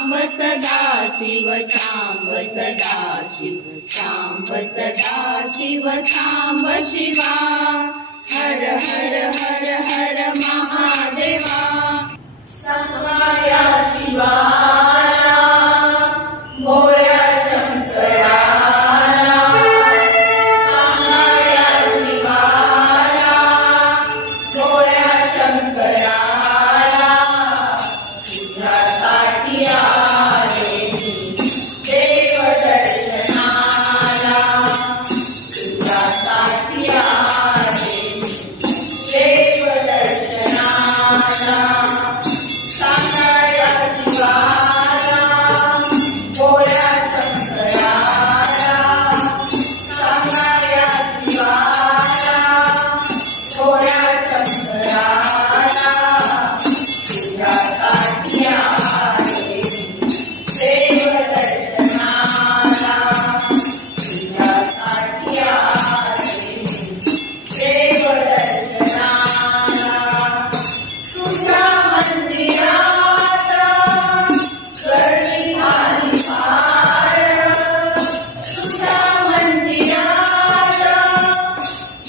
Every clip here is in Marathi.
सांब सदा शिव सांब सदा शिव सांब सदा शिव सांब शिवा हर हर हर हर महादेवा सांगाया शिवाला भोळ्या शंकराला सांगाया शिवाला भोळ्या शंकराला तुझ्यासाठी आले देव दर्शनाला तुझ्यासाठी आले देव दर्शनाला सांगाया शिवाला भोळ्या शंकराला सांगाया शिवाला भोळ्या शंकराला तुझ्यासाठी आले देव दर्शनाला तुझ्यासाठी आले देव दर्शनाला तुझ्या मंदिरात गर्दी झाली फार तुझ्या मंदिरात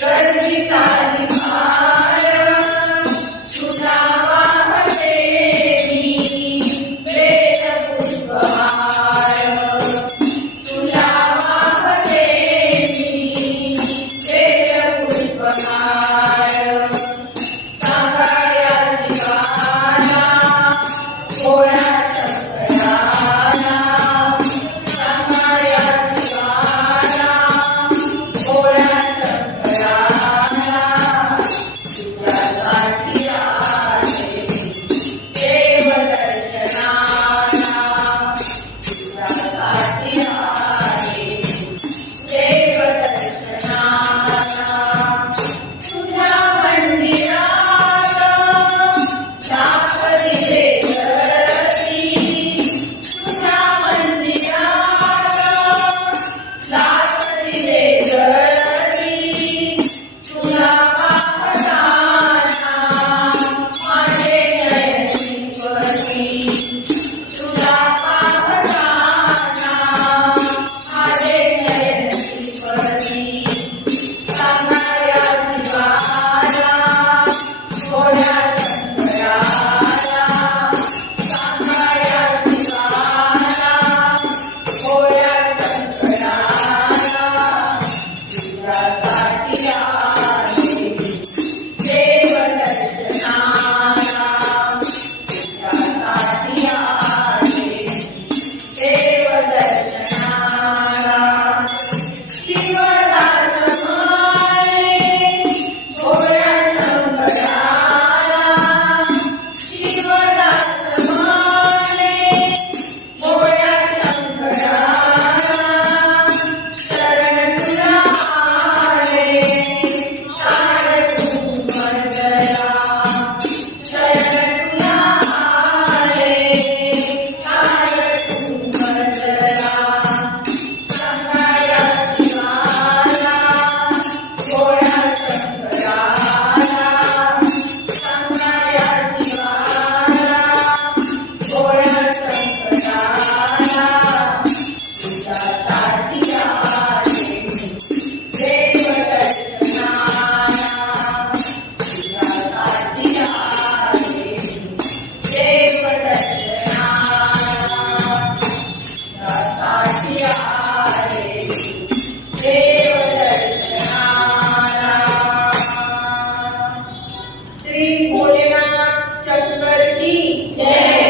गर्दी झाली फार तुझा वाहते मी वेद पुष्पहार तुझा वाहते मी वेद पुष्पहार सांगाया शिवाला भोळ्या शंकराला सांगाया शिवाला भोळ्या शंकराला तुझ्यासाठी आले देव दर्शनाला तुझ्यासाठी आले देव दर्शनाला तुझ्या मंदिरात दाखविले गर्दी तुझ्या मंदिरात दाखविले गर्दी तुला पाहताना माझे नयन शिवती तुला पाहताना माझे नयन शिवती सांगाया शिवाला भोळ्या शंकराला सांगाया शिवाला भोळ्या शंकराला तुझ्यासाठी आले देव दर्शनाला तुझ्यासाठी आले देव दर्शनाला शिवदास माळे भोळ्या शंकराला शिवदास माळे भोळ्या शंकराला शरण तुला आले तार तू मजला शरण तुला आले तार तू मजला सांगाया शिवाला भोळ्या शंकराला सांगाया शिवाला भोळ्या शंकराला तुझ्यासाठी आले देव दर्शनाला तुझ्यासाठी आले देव दर्शनाला तुझ्यासाठी आले देव दर्शनाला श्री भोलेनाथ शंकर की जय।